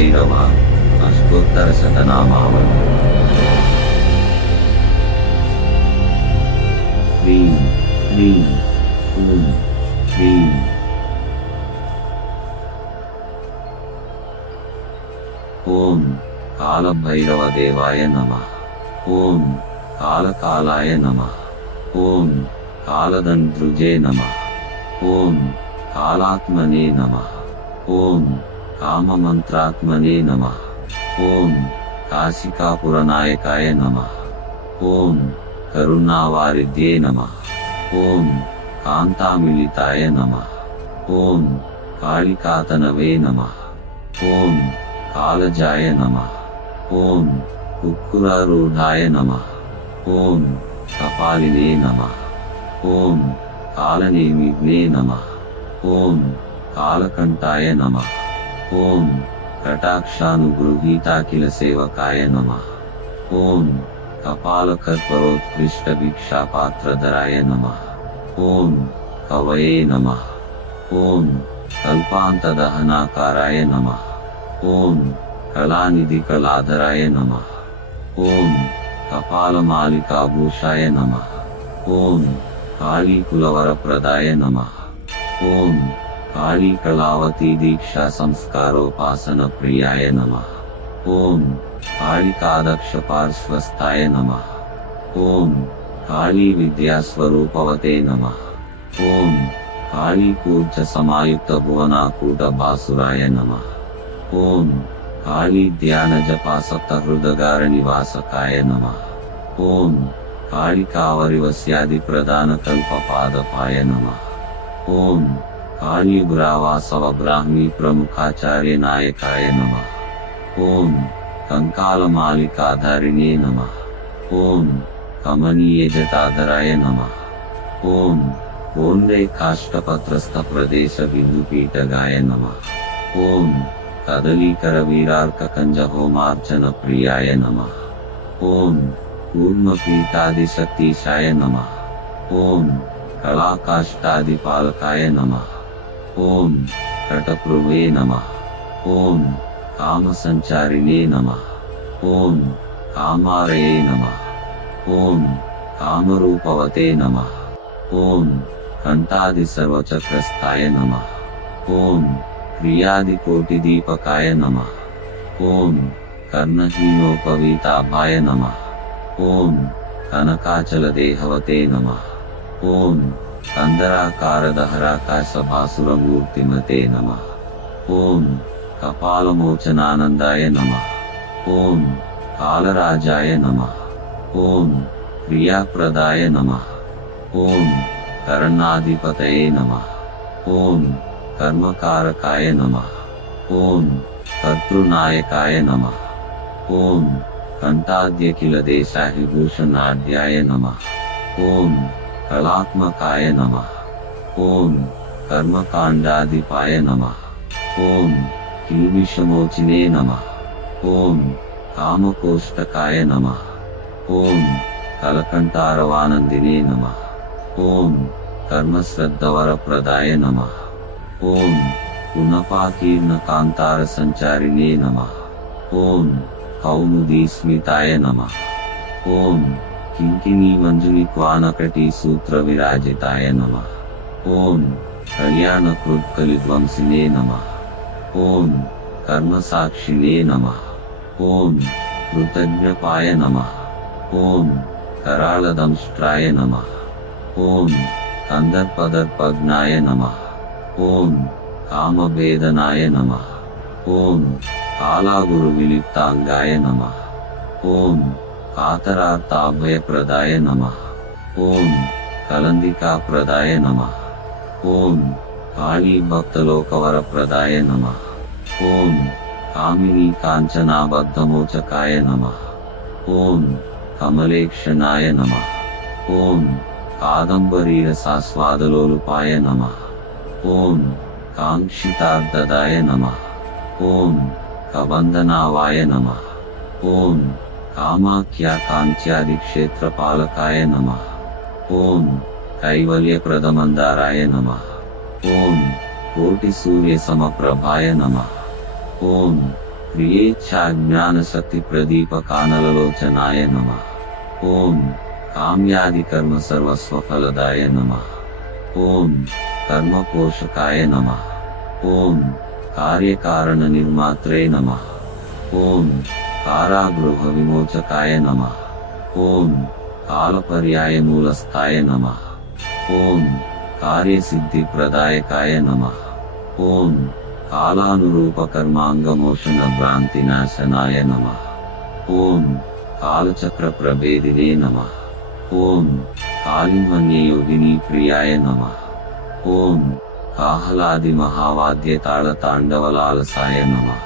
कालभैरव अष्टोत्तरशतनामावली। ह्रीं ह्रीं हूं ह्रीं। ओम कालभैरवदेवाय नमः। ओम कालकालाय नमः। ओम कालदंद्रुजे नमः। ओम कालात्मने नमः। ओम काममंत्रात्मने नमः। ओम काशिकापुरनायकाय नमः। ओम करुणावारिध्ये नमः। ओम कांतामिलिताय नमः। ओम कालिकातनवे नमः। ओम कालजाय नमः। ओम कुक्कुरारूढाय नमः। ओम कपालिने नमः। ओम कालनेमिग्ने नमः। ओम कालकंठाय नमः। ओम कटाक्षानुगृहीताखिलसेवकाय नमः। ओम कपालकर्परोत्कृष्टभिक्षापात्रधराय नमः। ओम कवये नमः। ओम कल्पान्तदहनाकाराय नमः। ओम कलानिधिकलाधराय नमः। ओम कपालमालिकाभूषाय नमः। ओम कालीकुलवरप्रदाय नमः। ओम कालीकलावती दीक्षा संस्कारोपासनप्रियाय नमः। ओम कालिकादक्षपार्श्वस्थाय नमः। ओम काली विद्यास्वरूपवते नमः। ओम कालीकूर्चसमायुक्तभुवनाकूटभासुराय नमः। ओम काली ध्यानजपासप्तहृदगारनिवासकाय नमः। ओम कालिकावरिवस्यादिप्रदानकल्पपादपाय नमः। ओम कालीगुरावासवब्राह्मी प्रमुखाचार्य नायकाय नमः। ओम कंकालमालिकाधारिणे नमः। ओम कमनीयजटाधराय नमः। ओम पूर्णैकाष्टपत्रस्थप्रदेशबिन्दुपीठगाय नमः। ओम कदलीकरवीरार्ककञ्जहोमार्चनप्रियाय नमः। ओम कूर्मपीठादिशक्तिशाय नमः। ओम कलाकाष्ठादिपालकाय नमः। ओम कटप्रुवे नमः। ओम कामसंचारिणे नमः। ओम कामारये नमः। ओम कामरूपवते नमः। ओम कंठादिसर्वचक्रस्थाय नमः। ओम क्रियादिकोटिदीपकाय नमः। ओम कर्णहीनोपवीताभाय नमः। ओम कनकाचलदेहवते नमः। ओम कंदराकारदहराकाशभासुरमूर्तिमते नमः। ओम कपालमोचनानंदाय नमः। ओम कालराजाय नमः। ओम क्रियाप्रदाय नमः। ओम करणाधिपतये नमः। ओम कर्मकारकाय नमः। ओम कर्तृनायकाय नमः। ओम कंठाद्यखिलदेशाहिभूषणाढ्याय नमः। ओम कलात्मकाय नमः। ओम कर्मकांडाधिपाय नमः। ओम किल्बिषमोचिने नमः। ओम कामकोष्ठकाय नमः। ओम कलकंठारवानंदिने नमः। ओम कर्मश्रद्धवरप्रदाय नमः। ओम पुनपाकीर्णकांतारसंचारिणे नमः। ओम कौमुदीस्मिताय नमः। ओम किंकिणीमञ्जुनिक्वानकटीसूत्रविराजिताय नमः। ओम कल्याणकृत्कलिध्वंसिने नमः। ओम कर्मसाक्षिणे नमः। ओम कृतज्ञपाय नमः। ओम कराळदंष्ट्राय नमः। ओम कंदर्पदर्पघ्नाय नमः। ओम कामभेदनाय नमः। ओम कालागुरुविलिप्तांगाय नमः। ओम कातरार्ताभयप्रदाय नमः। ओम कलंदिकाप्रदाय नमः। ओम कालीभक्तलोकवरप्रदाय नमः। ओम कामिनी कांचनाबद्धमोचकाय नमः। ओम कमलेक्षणाय नमः। ओम कादम्बरीरसास्वादलोलुपाय नमः। ओम कांक्षितार्थदाय नमः। ओम कबंधनावाय नमः। ओम कामाख्याकांच्यादिक्षेत्रपालकाय नमः। ओम कैवल्यप्रदमन्दाराय नमः। ओम कोटिसूर्यसमप्रभाय नमः। ओम क्रियेच्छाज्ञानशक्तिप्रदीपकानललोचनाय नमः। ॐ काम्यादिकर्मसर्वस्वफलदाय नमः। ॐ कर्मपोषकाय नमः। ॐ कार्यकारणनिर्मात्रे नमः। ॐ कारागृहविमोचकाय नमः। ॐ कालपर्यायमूलस्थाय नमः। ॐ कार्यसिद्धिप्रदायकाय नमः। ॐ कालानुरूपकर्माङ्गमोषणभ्रान्तिनाशनाय नमः। ॐ कालचक्रप्रभेदिने नमः। ॐ कालिमन्ययोगिनीप्रियाय नमः। ॐ काहलादिमहावाद्यताळताण्डवलालसाय नमः।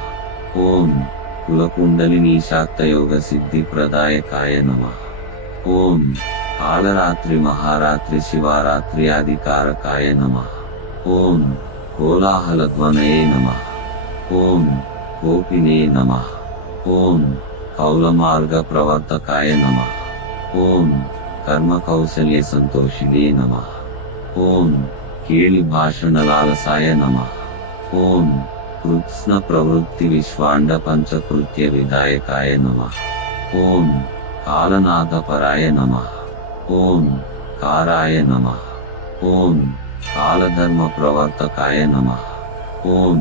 ॐ कुलकुण्डलिनीशाक्तयोगसिद्धिप्रदायकाय नमः। ॐ कालरात्रिमहारात्रिशिवारात्र्यादिकारकाय नमः। ॐ कोलाहलध्वनये नमः। ॐ कोपिने नमः। ॐ कौलमार्गप्रवर्तकाय नमः। ॐ कर्मकौशल्यसन्तोषिणे नमः। ॐ केळिभाषणलालसाय नमः। ॐ कृत्स्नप्रवृत्तिविश्वाण्डपञ्चकृत्यविधायकाय नमः। ॐ कालनाथपराय नमः। ॐ काराय नमः। ॐ कालधर्मप्रवर्तकाय नमः। ॐ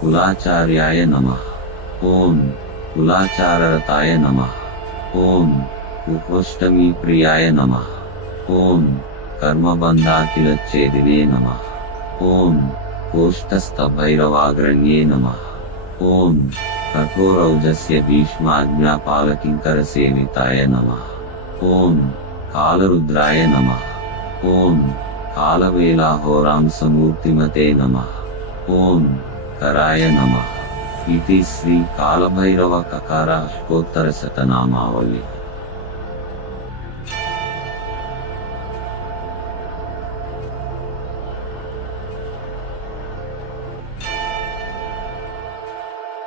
कुलाचार्याय नमः। ॐ कुलाचाररताय नमः। ॐ कुकोष्टमीप्रियाय नमः। ॐ कर्मबन्धाखिलच्छेदिने नमः। ॐ कोष्ठस्थभैरवाग्रण्ये नमः। ॐ कठोरौजस्य भीष्माज्ञापालकिङ्करसेविताय नमः। ॐ कालरुद्राय नमः। ॐ कालवेलाहोरांसमूर्तिमते नमः। ॐ कराय नमः। इति श्री कालभैरव ककार अष्टोत्तरशतनामावली।